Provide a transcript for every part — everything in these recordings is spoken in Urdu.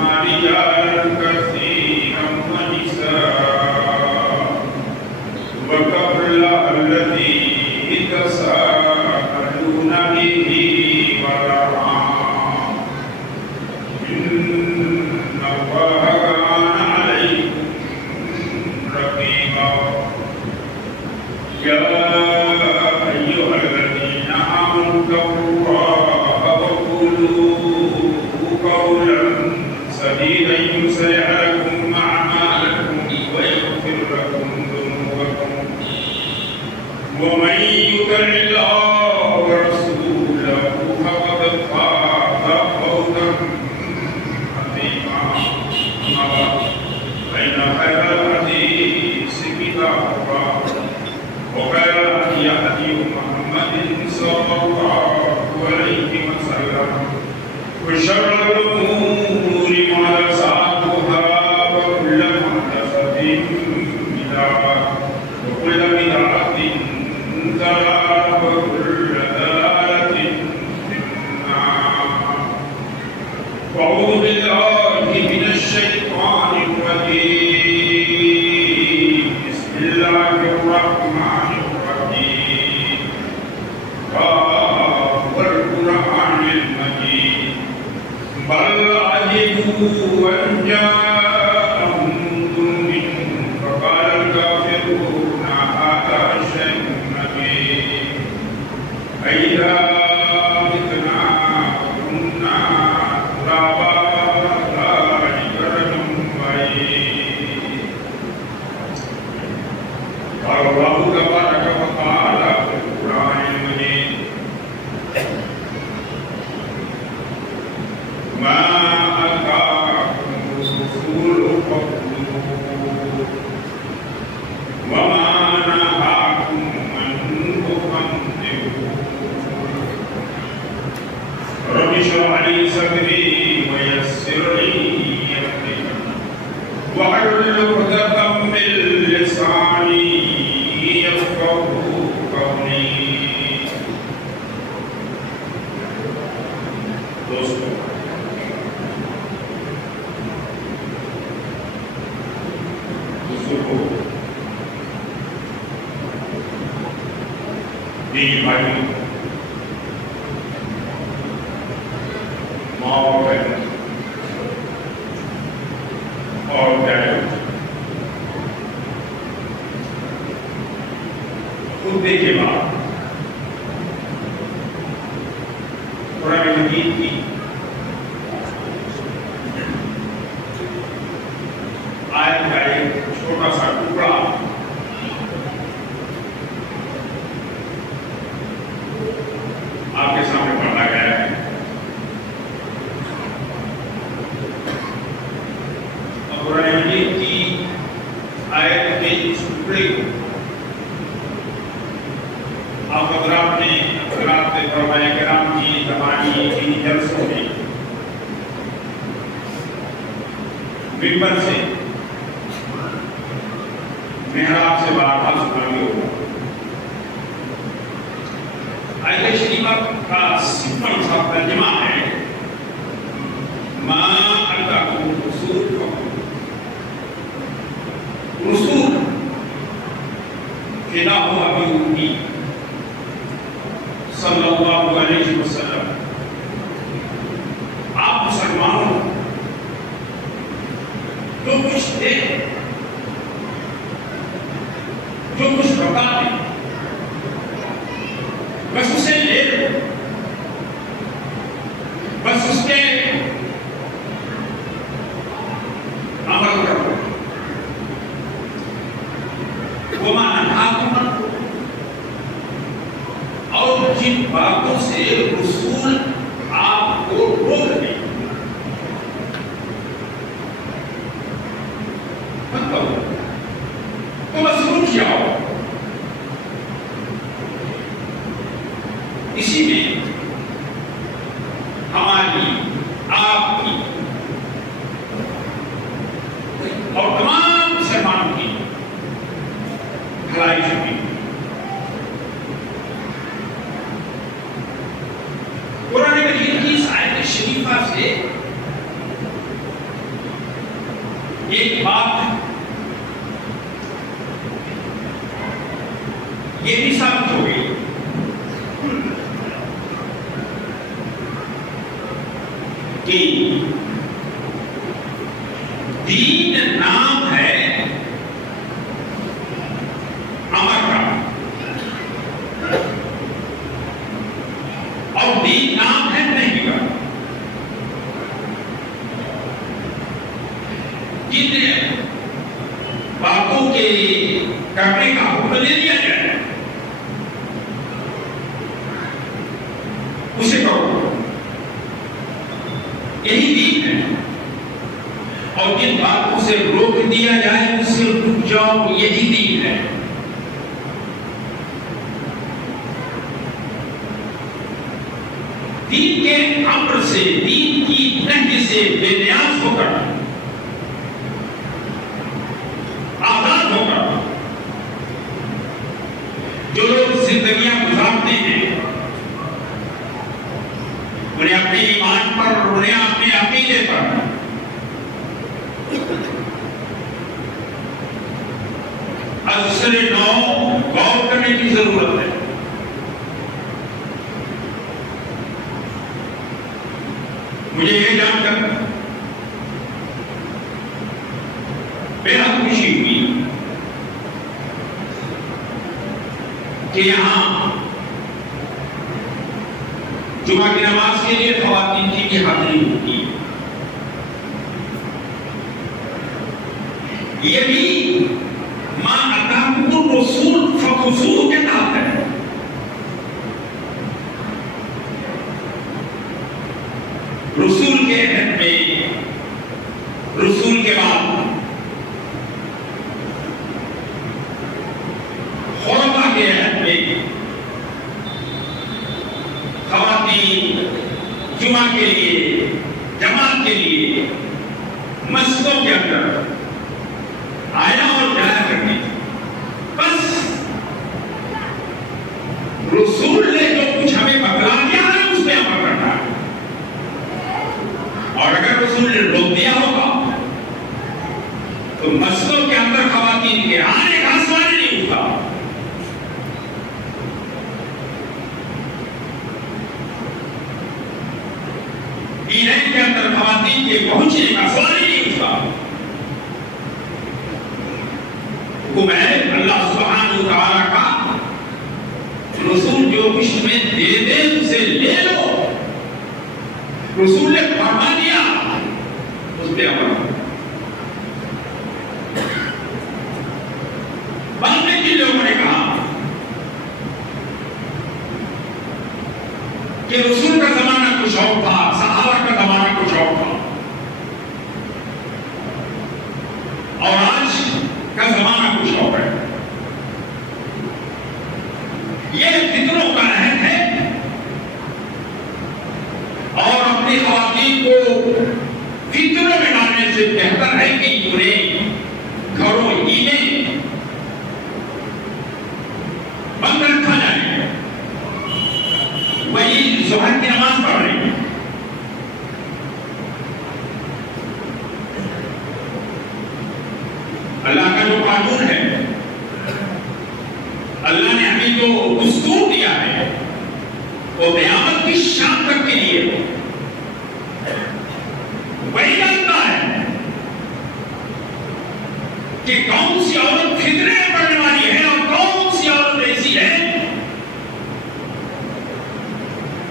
رجالا كثيرا ونساء واتقوا الله الذي تساءلون به والأرحام إن الله كان عليكم رقيبا يا أيها الذين آمنوا اتقوا الله وقولوا قولا سديدا يصلح لكم أعمالكم ويغفر لكم ذنوبكم ومن يطع الله ورسوله فقد فاز فوزا عظيما أما بعد فإن خير الحديث كتاب الله وخير الهدي هدي محمد صلى الله عليه وسلم وشر الأمور محدثاتها وكل محدثة بدعة وكل بدعة ضلالة وكل ضلالة في النار وأعوذ بالله من الشيطان الرجيم بسم الله الرحمن الرحيم والقرآن المجيد بل عجبوا أن جاءهم منذر فقال الكافرون هذا شيء عجيب أإذا متنا وكنا ترابا ذلك رجل بعيد قال الله تبارك وتعالى في القرآن المجيد ما أتاكم الرسول فخذوه وما نهاكم عنه فانتهوا رب اشرح لي صدري ويسر لي أمري واحلل عقدة من لساني يفقهوا قولي دوستو دینی بھائیوں ماں اور بہنوں اور پیاروں خطبے کے بعد قرآن مجید کی آیت کا ایک چھوٹا سا ٹکڑا آپ کے سامنے پڑھا گیا ہے. قرآن مجید کی آیت کے اس ٹکڑے کو آپ حضرات نے فرمایا کرام کی زبانی کی جلسوں میں ممبر سے محراب سے بارہا سنائی ہو. آیت شریفہ کا سمپل سا ترجمہ ہے ما اتاکم الرسول فخذوه. رسول فدا ہو ابی امی صلی اللہ علیہ وسلم. آپ مسلمانوں جو کچھ دے جو کچھ بتا دیں بس اسے لے لو, بس اس کے عمل کرو. وما نہاکم عنہ, اور جن باتوں سے رسول آپ کو روک دیں ایک بات یہ بھی ثابت ہو گئی کہ دین نام ہے امر کا، اور دین نام ہے نہیں کا۔ جن باتوں کے کرنے کا حکم دے دیا جائے اسے کرو، یہی دین ہے، اور جن باتوں سے روک دیا جائے اس سے رک جاؤ، یہی دین ہے۔ دین کے امر سے، دین کی نہی سے بے نیاز ہو کر، آزاد ہو کر جو لوگ زندگیاں گزارتے ہیں، انہیں اپنے ایمان پر، انہیں اپنے عقیدے پر ازسر نو غور کرنے کی ضرورت ہے۔ مجھے یہ جان کر بے حد خوشی ہوئی کہ یہاں جمعہ کی نماز کے لیے خواتین کی بھی حاضری ہوتی ہے۔ یہ بھی ماں اتاکم الرسول فخذوہ کے تحت ہے۔ رسول کے عہد میں، رسول کے بعد خلفاء کے عہد میں خواتین جمعہ کے لیے، جماعت کے لیے مسجدوں کے اندر آیا اور جایا کرتی تھی۔ بس رسول نے جو کچھ ہمیں بتلا دیا ہے اس پہ عمل کرنا ہے، اور اگر رسول نے روک دیا ہوگا تو مسجدوں کے اندر خواتین کے آنے کا سوال نہیں اٹھتا۔ عیدین کے اندر خواتین کے پہنچنے کا سوال ہی نہیں اٹھتا۔ حکم ہے اللہ سبحانہ وتعالی کا، رسول جو کچھ تمہیں دے دے اسے لے لو، رسول نے فرما دیا اس پہ عمل۔ بعد میں جن لوگوں نے کہا کہ رسول کا زمانہ کچھ اور تھا، صحابہ کا زمانہ کچھ اور تھا، اور آج کا زمانہ کچھ اور ہے، یہ فتنوں کا عہد ہے، اور اپنی خواتین کو فتنوں میں ڈالنے سے بہتر ہے کہ انہیں گھروں ہی میں بند رکھا جائے، وہی ظہر کی نماز پڑھ رہی ہے۔ اللہ کا جو قانون ہے، اللہ نے ہمیں جو دستور دیا ہے، وہ قیامت کی شام تک کے لیے وہی جانتا ہے کہ کون سی عورت فتنے میں پڑنے والی ہے اور کون سی عورت ایسی ہے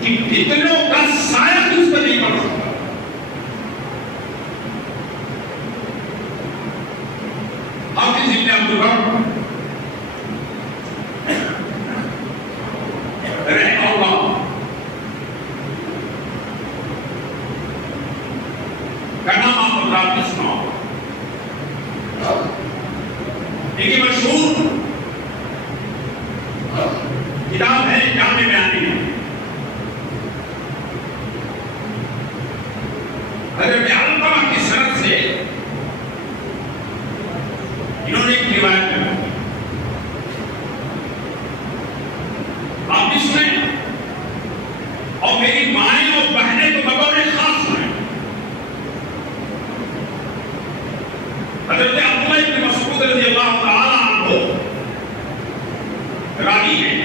کہ فتنوں کا سایہ بھی اس پر نہیں پڑ سکتا۔ حافظ ابن عبدالبر رحمہ اللہ کا نام آپ حضرات نے سنا ہوگا، ایک مشہور کتاب ہے جامع بیانی، حضرت علقمہ کی سند سے انہوں نے ایک روایت کیا، آپ بھی سنیں اور میری مائیں اور بہنیں تو بطور خاص سنیں۔ حضرت عبداللہ ابن مسعود رضی اللہ تعالی عنہ راوی ہیں،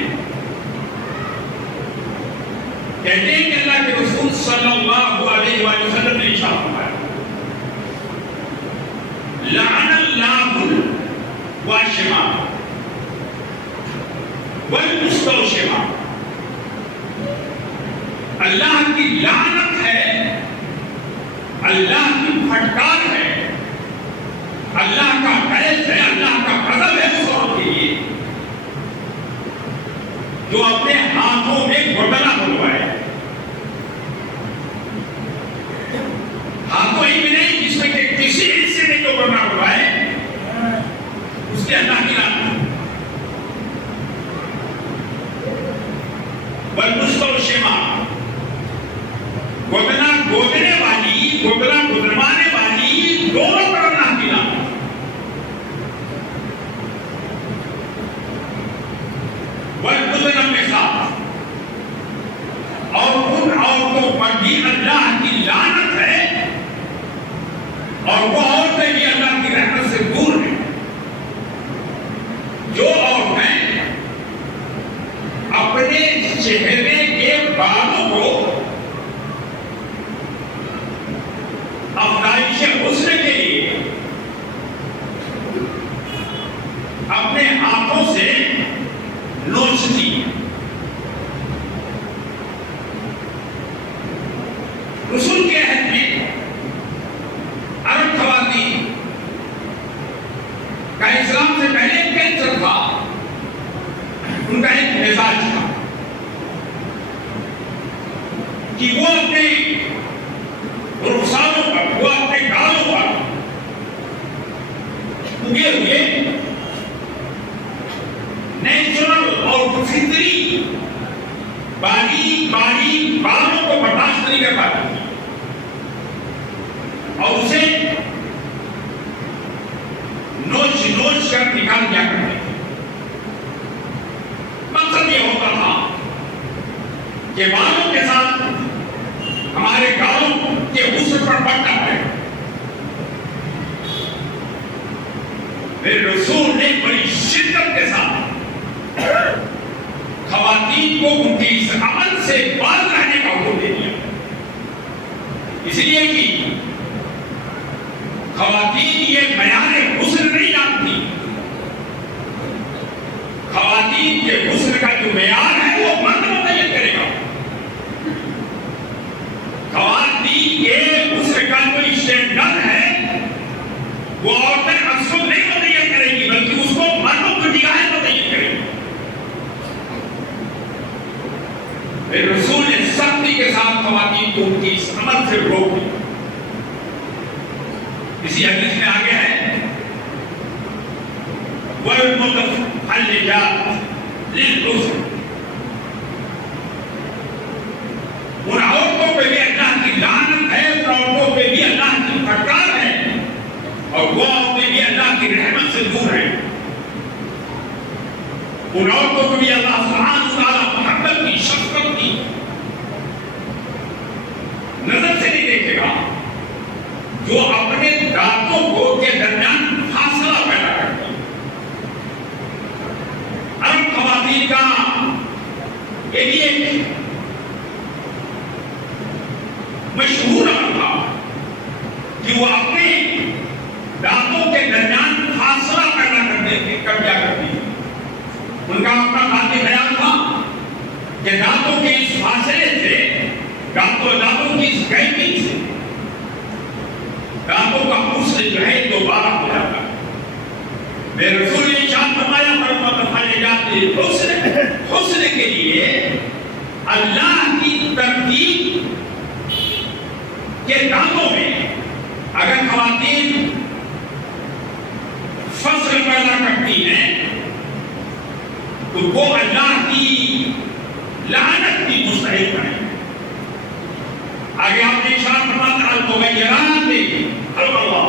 کہتے ہیں کہ اللہ کے رسول صلی اللہ علیہ وآلہ وسلم نے ارشاد فرمایا لعن اللہ الواشمہ والمستوشمہ، اللہ کی لعنت ہے، اللہ کی پھٹکار ہے، اللہ کا غیظ ہے، اللہ کا غضب ہے اس عورت کے لیے جو اپنے ہاتھوں میں گھٹنا بلوائے، ہاتھوں ہی میں نہیں جس میں کہ کسی حصے میں جو گھٹنا بلوائے اس کے اللہ کی لعنت۔ والمستوشمہ، گھٹنا گھوٹنے والی، گھٹنا گھٹوانے والی، دونوں پر اللہ کی لعنت۔ والمتنمصات، اور ان عورتوں پر بھی اللہ کی لعنت ہے، اور وہ عورتیں بھی اللہ کی رحمت سے دور ہیں جو عورتیں اپنے چہرے کے بالوں کو افزائش حسن کے لیے اپنے ہاتھوں سے نوچتی ہیں۔ رسول کے عہد میں عرب خواتین کا اسلام سے پہلے کلچر تھا، ان کا ایک مزاج تھا کہ وہ اپنے رخساروں پر، وہ اپنے گالوں پر اگے ہوئے نیچرل اور فطری باریک باریک بالوں کو برداشت نہیں کر پاتی اور اسے نوچ نوچ کر نکال دیا کرتے۔ مقصد یہ ہوتا تھا کہ بالوں کے ساتھ ہمارے گالوں کے حسن پر پڑتا ہے۔ میرے رسول نے بڑی شدت کے ساتھ خواتین کو ان کی اس عمل سے باز رہنے کا حکم دے دیا، اس لیے کہ خواتین یہ معیار حسن نہیں جانتی، خواتین کے حسن کا جو معیار ہے وہ مرد متعین کرے گا، خواتین کے حسن کا جو اسٹینڈرڈ ہے وہ عورتیں اکثر نہیں متعین کریں گی بلکہ اس کو مردوں کی نگاہیں متعین کریں گی۔ رسول نے سختی کے ساتھ خواتین کو ان کی اس عمل سے روک دیا۔ اسی حدیث میں آگے ہے وَالْمُتَفَلِّجَاتِ لِلْحُسْنِ، ان عورتوں پہ بھی اللہ کی لعنت ہے، ان عورتوں پہ بھی اللہ کی پھٹکار ہے، اور وہ عورتیں بھی اللہ کی رحمت سے دور ہیں۔ ان عورتوں کو بھی اللہ سبحانہ وتعالی محبت کی، شفقت کی نظر سے نہیں دیکھے گا جو اپنے دانتوں کو کے درمیان فاصلہ پیدا کرتی۔ عرب خواتین کا یہ بھی ایک مشہور عمل تھا کہ وہ اپنے دانتوں کے درمیان فاصلہ پیدا کر دیا کرتی۔ ان کا اپنا ذاتی خیال تھا کہ دانتوں کے اس فاصلے سے، دانتوں کی اس گہری سے دانتوں کا حسن جو ہے دوبارہ ہو جاتا ہے۔ میرے رسول نے ارشاد فرمایا فَالْمُتَفَلِّجَاتِ لِلْحُسْنِ، حسن کے لیے اللہ کی ترتیب کے دانتوں میں اگر خواتین فصل پیدا کرتی ہیں تو وہ اللہ کی لعنت کی مستحق بنے۔ آگے آپ نے ارشاد فرمایا المغیرات خلق اللہ،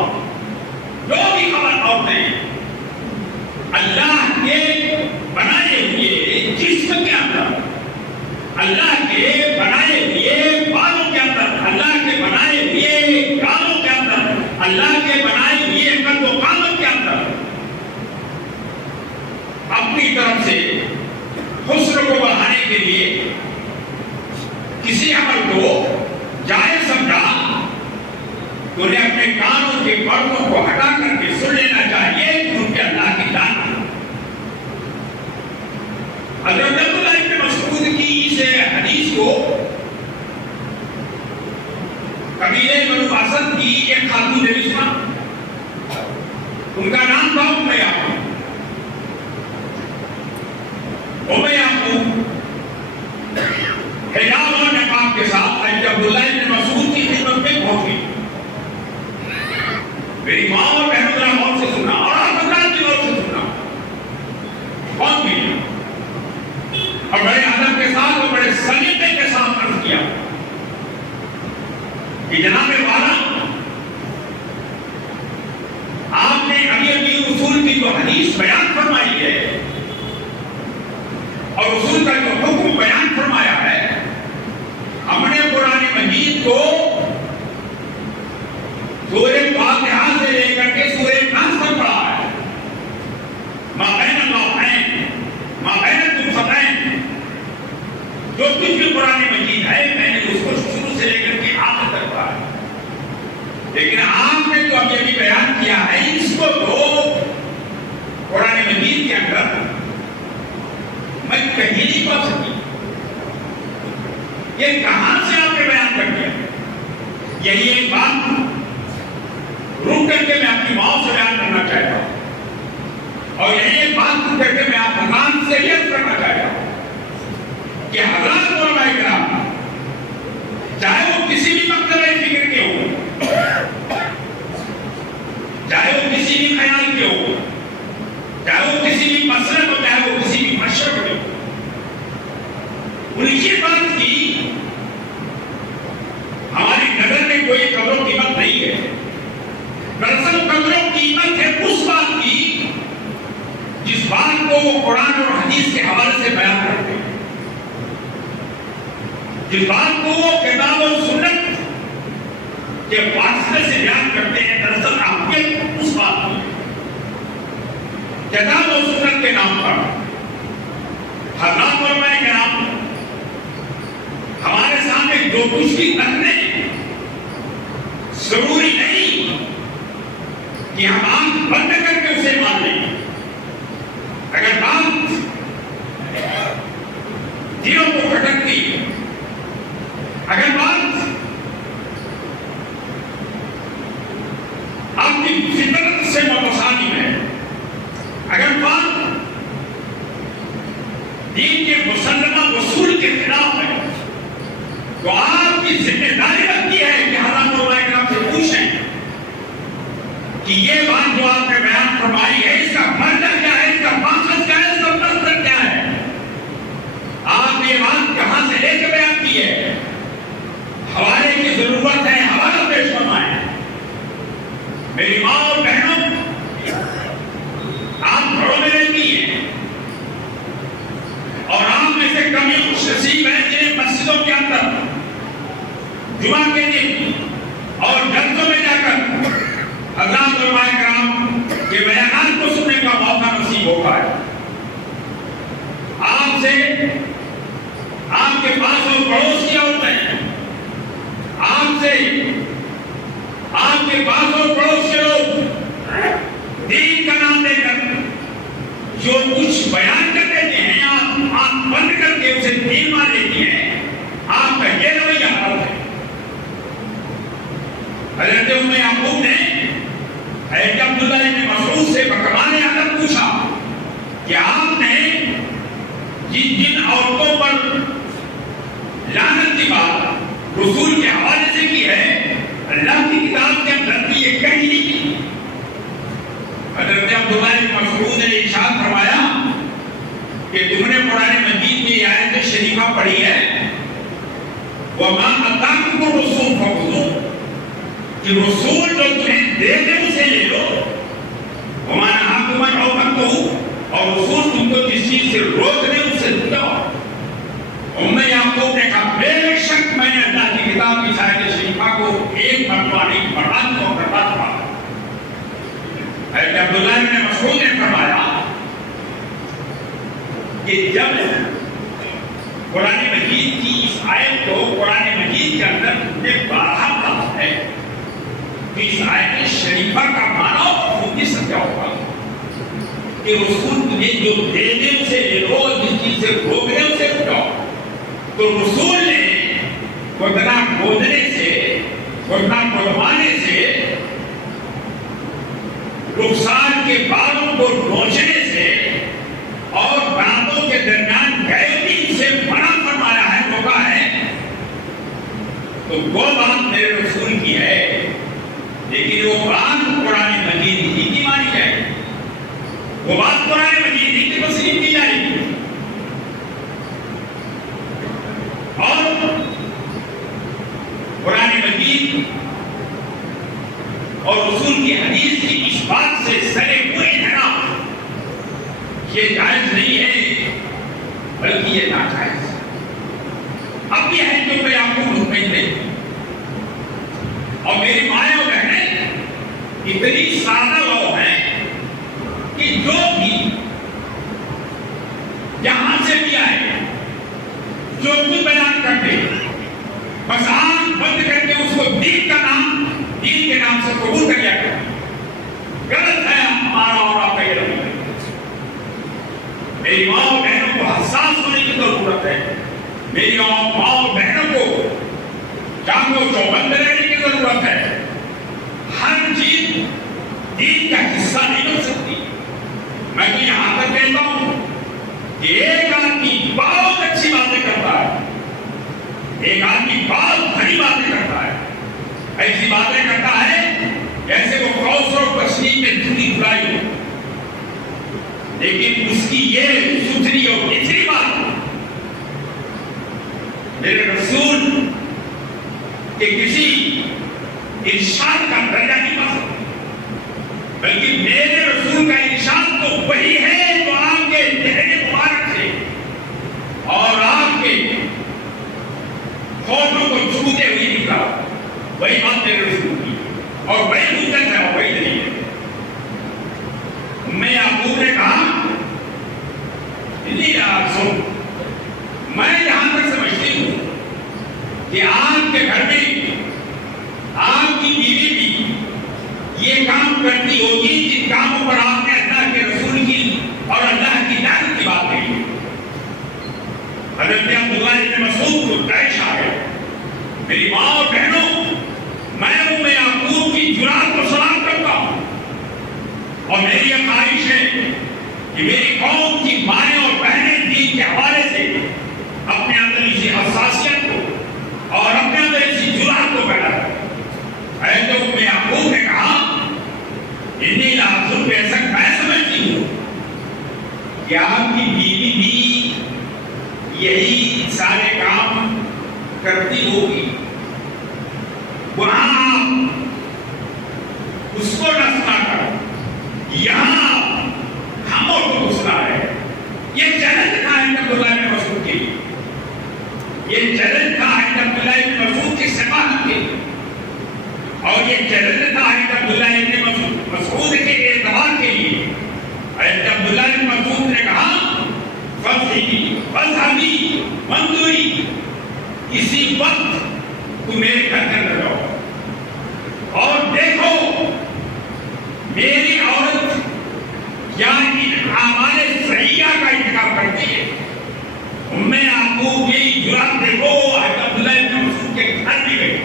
جو بھی خبر عورتیں اللہ کے بنائے ہوئے جسم کے اندر، اللہ کے بنائے ہوئے بالوں کے اندر، اللہ کے بنائے ہوئے گالوں کے اندر، اللہ کے بنائے ہوئے قد و قامت تو انہیں اپنے کانوں کے پردوں کو ہٹا کر کے سن لینا چاہیے کیونکہ اللہ کی جان ہے۔ حضرت عبداللہ ابن مسعود کی اس حدیث کو قبیلے بنو اسد کی ایک خاتون نے سنا، ان کا نام تھا ام یعقوب۔ ام یعقوب حجاب اور نقاب کے ساتھ حضرت عبداللہ ابن مسعود کی خدمت میں پہنچ گئی۔ میری ماں اور بہنوں ذرا غور سے سننا اور آپ حضرات بھی غور سے سننا، پہنچ گئی اور بڑے ادب کے ساتھ اور بڑے سلیقے کے ساتھ عرض کیا کہ جناب والا، آپ نے ابھی ابھی رسول کی جو حدیث بیان فرمائی ہے اور رسول کا جو حکم بیان فرمایا ہے، ہم نے قرآن مجید کو سورہ فاتحہ سے لے کر کے سورہ ناس تک پڑھا ہے۔ ما بین اللوحین ما بین الطرفین، جو کچھ بھی قرآن مجید ہے میں نے اس کو شروع سے لے کر کے آخر تک پڑھا ہے۔ لیکن آپ نے جو ابھی بیان کیا ہے اس کو تو قرآن مجید کے اندر میں کہیں نہیں پڑھ سکی، یہ کہاں سے آپ نے بیان کر دیا؟ یہی ایک بات رک کر کے میں اپنی ماں سے بیان کرنا چاہتا ہوں، اور یہی ایک بات رک کر کے میں آپ حضرات سے یہ کرنا چاہتا ہوں کہ حضرات علماء کرام چاہے وہ کسی بھی مکتبہ فکر کے ہو، چاہے وہ کسی بھی خیال کے ہو، چاہے وہ کسی بھی مسلک ہو، چاہے وہ کسی بھی مشرق کے ہو، انہیں یہ بات کی ہماری نظر میں کوئی قدر و قیمت نہیں ہے۔ دراصل قدر و قیمت ہے اس بات کی جس بات کو وہ قرآن اور حدیث کے حوالے سے بیان کرتے ہیں، جس بات کو وہ کتاب و سنت کے واسطے سے بیان کرتے ہیں۔ دراصل اہمیت اس بات کی کتاب و سنت کے نام پر حضرات علماء کرام ہمارے سامنے جو کچھ بھی رکھنے ضروری نہیں کہ ہم آنکھ بند کر کے اسے مان لیں۔ اگر بات دلوں کو کھٹکتی ہے، اگر بات آپ کی فطرت سے متصادم ہے، اگر بات دین کے مسلمہ اصول کے خلاف ہے، تو آپ کی ذمہ داری بنتی ہے کہ حضرات علماء کرام سے پوچھیں کہ یہ بات جو آپ نے بیان فرمائی ہے اس کا مرجع کیا ہے، اس کا مقصد کیا ہے، اس کا مقصد کیا ہے، آپ نے یہ بات کہاں سے لے کے بیان کی ہے، حوالے کی ضرورت ہے، حوالہ پیش فرمائیں۔ میری ماں اور بہنوں، آپ گھروں میں رہتی ہیں اور آپ میں سے کم ہی خوش نصیب ہیں جنہیں مسجدوں کے اندر جمعہ کے دن اور جلسوں میں جا کر حضرات علماء کرام کے بیانات کو سننے کا موقع نصیب ہوتا ہے۔ آپ سے آپ کے پاس اور پڑوس کی عورتیں، آپ سے آپ کے پاس اور پڑوس کے لوگ دین کا نام دے کر جو کچھ بیان کر دیتے ہیں، آپ آنکھ بند کر کے اسے دین مان لیتی ہیں، آپ کا یہ رویہ غلط ہے۔ حضرت ام یعقوب نے حضرت عبداللہ ابن مسعود سے بکمال ادب پوچھا کہ آپ نے جن عورتوں پر لعنت کی بات رسول کے حوالے سے کی ہے، اللہ کی کتاب کے اندر بھی یہ کہیں نہیں کی۔ حضرت عبداللہ ابن مسعود نے ارشاد فرمایا کہ تم نے قرآن مجید میں یہ آیت شریفہ پڑھی ہے، وَمَا أَتَاكُمُ الرَّسُولُ فَخُذُوهُ، کہ رسول جو تمہیں دے دے اسے لے لو، وَمَا نَهَاكُمْ عَنْهُ فَانْتَهُوا، اور رسول تم کو جس چیز سے روک دے اسے ہٹاؤ۔ ام یعقوب نے کہا بے شک میں نے اللہ کی کتاب کی آیت شریفہ کو ایک مرتبہ نہیں برباد کو برباد پڑھا۔ حضرت عبداللہ ابن مسعود نے فرمایا کہ جب قرآن مجید کی اس آیت کو قرآن مجید کے اندر نے بارہا پڑھا ہے اس آیت شریفہ کا معنی خود ہی سمجھا ہوگا کہ رسول تمہیں جو دے دے اسے لے لو، جس چیز سے روک دے اسے اٹھاؤ. تو رسول نے گھٹنا کھودنے سے، گھٹنا کھودوانے سے، رخسار کے بالوں کو نوچنے سے اور دانتوں کے درمیان گہری سے منع فرمایا ہے، روکا ہے. تو وہ بات میرے رسول کی ہے، لیکن وہ بات قرآن مجید ہی کی مانی جائے گی، وہ بات قرآن مجید ہی کی تسلیم کی جائے گی. اور قرآن مجید اور رسول کی حدیث کی اس بات سے سرے ہوئے انحراف یہ جائز نہیں ہے، بلکہ یہ ناجائز. اب یہ ہے جو میں آپ کو مطمئن دے. اور میری مائیں اور بہنیں اتنی سادہ لوگ ہیں کہ جو بھی جہاں سے بھی آئے، جو کچھ بیان کرتے، بس آنکھ بند کر کے اس کو دین کا نام، دین کے نام سے قبول کر لیا کرتے. غلط ہے ہمارا اور آپ کا یہ رویہ. میری ماں اور بہنوں کو حساس ہونے کی ضرورت ہے. میری ماں اور بہنوں کو جانو چوبند رہنے کی ضرورت ہے. ہر چیز دین کا حصہ نہیں بن سکتی. میں تو یہاں تک کہتا ہوں کہ ایک آدمی بہت اچھی باتیں کرتا ہے، ایک آدمی بہت بڑی باتیں کرتا ہے، ایسی باتیں کرتا ہے جیسے وہ کوثر و تسنیم میں دھلی دھلائی ہو، لیکن اس کی یہ ستھری اور نچلی بات میرے رسول کہ کسی ارشاد کا درجہ نہیں پا سکتی، بلکہ میرے رسول کا ارشاد تو وہی ہے جو آپ کے چہرے مبارک سے اور آپ کے ہوٹوں کو چھوتے ہوئے نکلا. وہی بات میرے رسول کی اور وہی حجت ہے اور وہی دلیل ہے. میں یعقوب نے کہا نہیں یار سن، میں جہاں تک سمجھتی ہوں کہ آپ کے گھر میں آپ کی بیوی بھی یہ کام کرتی ہوگی جن کاموں پر آپ نے اللہ کے رسول کی اور اللہ کی لعنت کی بات کہی ہے. حضرت عبداللہ ابن مسعود کو طیش آ گئے. میری ماں اور بہنوں، میں یعقوب کی جرات کو سلام کرتا ہوں اور میری یہ خواہش ہے کہ میری قوم کی مائیں اور بہنیں دین کے حوالے سے اپنے اندر اسی حساسیت کو اور اپنے اندر اسی جرات کو پیدا کریں. تو یعقوب نے کہا انی لاحظن بے شک میں سمجھتی ہوں کہ آپ کی بیوی بھی یہی سارے کام کرتی ہوگی. وہاں اس کو نہ سنا کر یہاں ہم اور کو گھسنا ہے. یہ چیلنج تھا عبداللہ بن مسعود کے لیے، یہ چیلنج تھا عبداللہ بن مسعود کی سفاہت کے لیے، اور یہ چیلنج تھا عبداللہ بن مسعود کے اعتبار کے لیے. عبداللہ بن مسعود نے کہا فَذْهَبِي وَانْظُرِي، اسی وقت تم میرے گھر کے اندر جاؤ اور دیکھو میری عورت کیا ان اعمال صحیحہ کا انتخاب کرتی ہے. میں آپ کو یہی جرات دیکھو. عبداللہ بن مسعود کے گھر بھی گئی،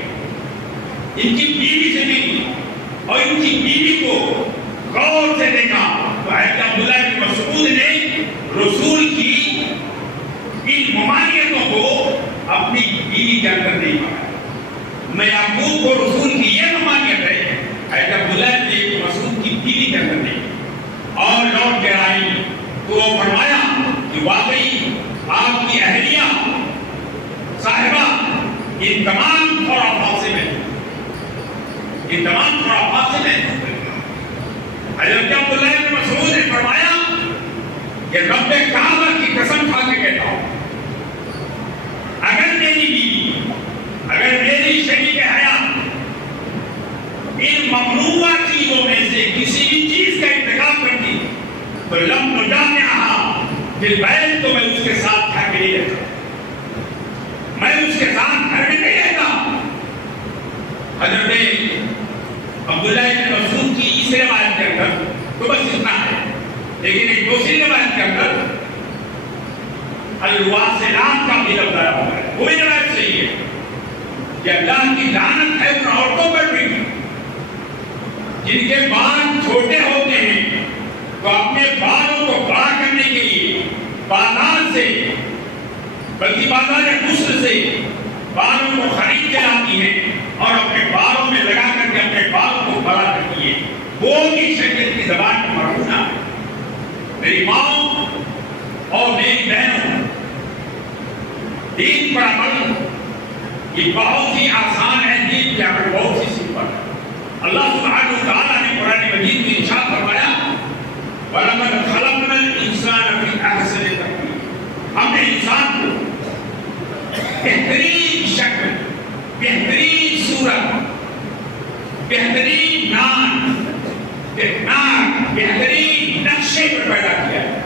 ان کی بیوی سے ملی اور ان کی بیوی کو غور سے دیکھا. تو عبداللہ بن مسعود نے رسول کی ان ممانعتوں کو اپنی بیوی کے اندر نہیں پایا. میں یعقوب کو رسول کی یہ ممانعت ہے عبداللہ بن مسعود کی بیوی کے اندر نہیں. اور لوٹ کے آئی تو وہ فرمایا کہ واقعی آپ کی اہلیہ صاحبہ ان تمام خرافات سے میں، ان تمام خرافات سے میں. حضرت عبداللہ بن مسعود نے فرمایا کہ رب کعبہ کی قسم کھا کے کہتا ہوں اگر میری بیوی، اگر میری شریک حیات ان ممنوعہ چیزوں میں سے کسی بھی چیز کا انتخاب کرتی تو لم نجامعہا بالبیت، تو میں اس کے ساتھ گھر میں نہیں رہتا، میں اس کے ساتھ گھر میں نہیں رہتا. حضرت عبداللہ ابن مسعود کی اس روایت کے اندر تو بس اتنا ہے، لیکن ایک دوسری روایت کے اندر الواصلات کا بھی لفظ آیا ہوا ہے، وہ بھی روایت صحیح ہے کہ اللہ کی لعنت ہے ان عورتوں پر بھی جن کے بال چھوٹے ہوتے ہیں تو اپنے بالوں کو بڑا کرنے کے لیے بازار سے بلکہ بازار غسل سے بالوں کو خرید کے لاتی ہیں اور اپنے بالوں میں لگا کر کے اپنے بالوں کو بڑا کرتی ہے، وہ بھی شریعت کی زبان میں مرہونہ ہے۔ میری ماں اور میری بہنوں، دین پر عمل یہ بہت ہی آسان ہے، دین پر عمل بہت ہی سمپل ہے۔ اللہ سبحانہ وتعالیٰ نے قرآن مجید میں ارشاد فرمایا وَلَقَدْ خَلَقْنَا الْإِنسَانَ فِي أَحْسَنِ تَقْوِيمٍ، ہم نے انسان کو بہترین شکل، بہترین صورت، بہترین بہترین نقشے پر پیدا کیا ہے۔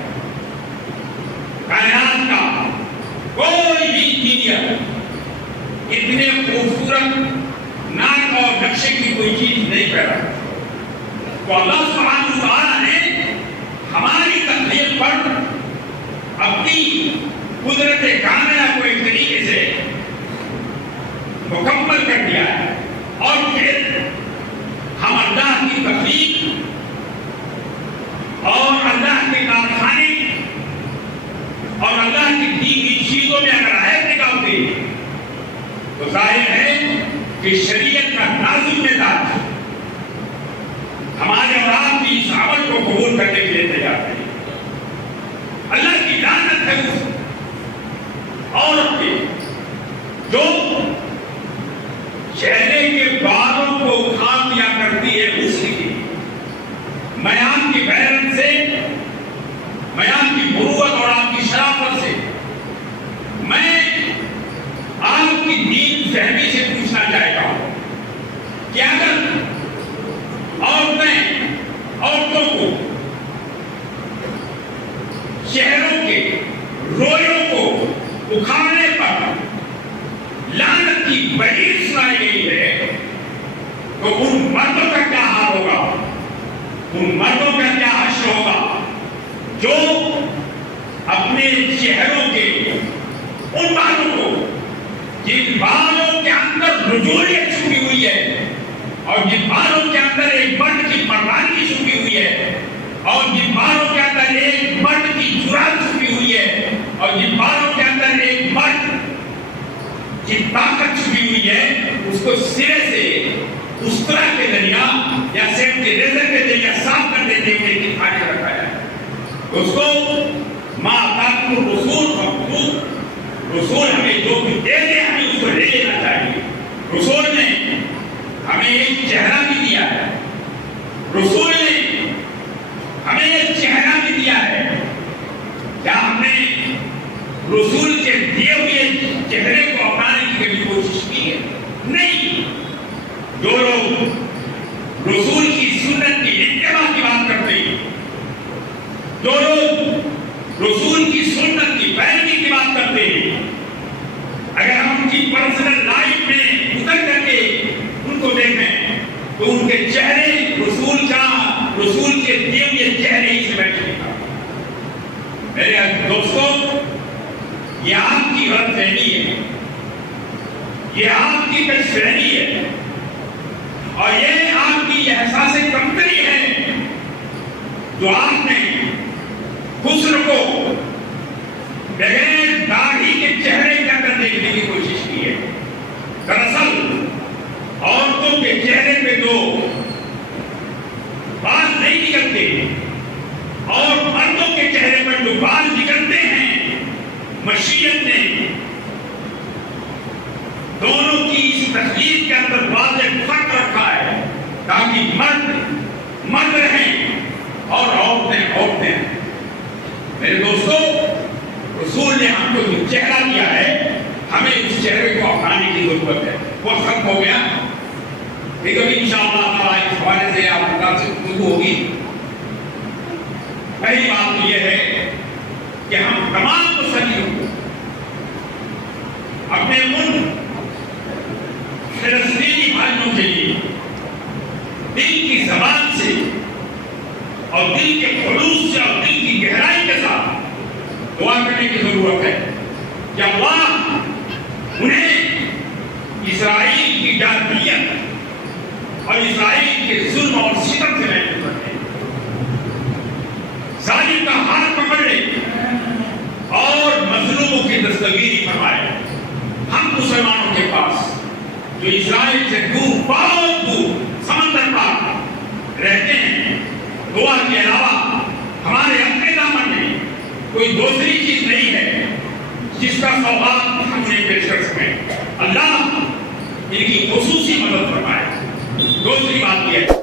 کائنات کا کوئی بھی انجینئر اتنے خوبصورت ناک اور نقشے کی کوئی چیز نہیں پیدا کرتا۔ تو اللہ سبحانہ وتعالیٰ نے ہماری تخلیق پر اپنی قدرت کاملہ کو ایک طریقے سے مکمل کر دیا ہے، اور پھر ہم اللہ کی تخلیق اور اللہ کے کارخانے اور اللہ کی دی گئی چیزوں میں اگر عیب نکالتے تو ظاہر ہے کہ شریعت کا نازل مزاج ہمارے اور آپ کی اس عمل کو قبول کرنے کے لیے تیار ہے۔ اللہ کی لعنت ہے اس عورت پہ جو چہرے کے بالوں کو اکھاڑ دیا کرتی ہے غسل کی، میان کی غیرت سے، میان کی مروت اور آپ کی شرافت سے میں آپ کی دین فہمی سے پوچھنا چاہتا ہوں کہ اگر عورتوں کو چہروں کے رویوں کو اکھاڑنے پر لعنت کی وعید سنائی گئی ہے تو ان مردوں کا کیا حال ہوگا، ان مردوں کا کیا حشر ہوگا جو اپنے چہروں کے ان بالوں کو جن بالوں کے اندر رجولیت چھپی ہوئی ہے اور جن بالوں کے اندر ایک مرد کی مردانگی چھپی ہوئی ہے اور جن بالوں کے اندر ایک مرد کی جرات چھپی ہوئی ہے اور جن بالوں کے اندر ایک مرد کی طاقت چھپی ہوئی ہے، اس کو سرے سے اس طرح کے ذریعہ یا سیف کے ریزر کے ذریعہ صاف کر دیتے ہوئے دکھانے رکھا ہے۔ اس کو ماں تاکہ رسول ہمیں جو بھی دے دے ہمیں اس کو لے لینا چاہیے۔ رسول نے ہمیں ایک چہرہ بھی دیا ہے، رسول نے ہمیں ایک چہرہ بھی دیا ہے، کیا ہم نے رسول کے دیے ہوئے چہرے کو اپنانے کی کبھی کوشش کی ہے؟ نہیں۔ جو لوگ رسول کی سنت کی اتباع کی بات کرتے ہیں، جو لوگ رسول کی سنت کی پیروی کی بات کرتے ہیں، اگر ہم ان کی پرسنل لائف میں اتر کر کے ان کو دیکھیں تو ان کے چہرے رسول کے دیے ہوئے چہرے ہی سے بیٹھے ہیں۔ میرے دوستوں، یہ آپ کی غلط فہمی ہے، یہ آپ کی غلط فہمی ہے اور یہ آپ کی احساس کمتری ہے جو آپ نے حسن کو بغیر داڑھی کے چہرے کے اندر دیکھنے کی کوشش کی ہے۔ دراصل عورتوں کے چہرے پہ جو بال نہیں نکلتے اور مردوں کے چہرے پر جو بال نکلتے ہیں، مشیت نے دونوں کی اس تخلیق کے اندر واضح فرق رکھا ہے تاکہ مرد رہیں اور عورتیں رہیں۔ میرے دوستو، رسول نے ہم کو جو چہرہ دیا ہے ہمیں اس چہرے کو اپنانے کی ضرورت ہے۔ وقت ختم ہو گیا، پھر کبھی انشاءاللہ تعالیٰ اس حوالے سے آپ کے سے گفتگو ہوگی۔ پہلی بات یہ ہے کہ ہم تمام مسلمانوں کو اپنے ملک فلسطینی بھائیوں کے لیے دل کی زبان سے اور دل کے خلوص سے اور دل کی گہرائی کے ساتھ دعا کرنے کی ضرورت ہے کہ اللہ انہیں اسرائیل کی جارحیت اور اسرائیل کے ظلم اور ستم سے محفوظ رکھے، ظالم کا ہاتھ پکڑ لے اور مظلوموں کی دستگیری فرمائے۔ ہم مسلمانوں کے پاس جو اسرائیل سے دور، بہت دور سمندر پار رہتے ہیں، دعا کے علاوہ ہمارے اپنے دامن میں کوئی دوسری چیز نہیں ہے جس کا سوغات ہم انہیں پیش کر سکیں۔ اللہ ان کی خصوصی مدد فرمائے۔ دوسری بات یہ ہے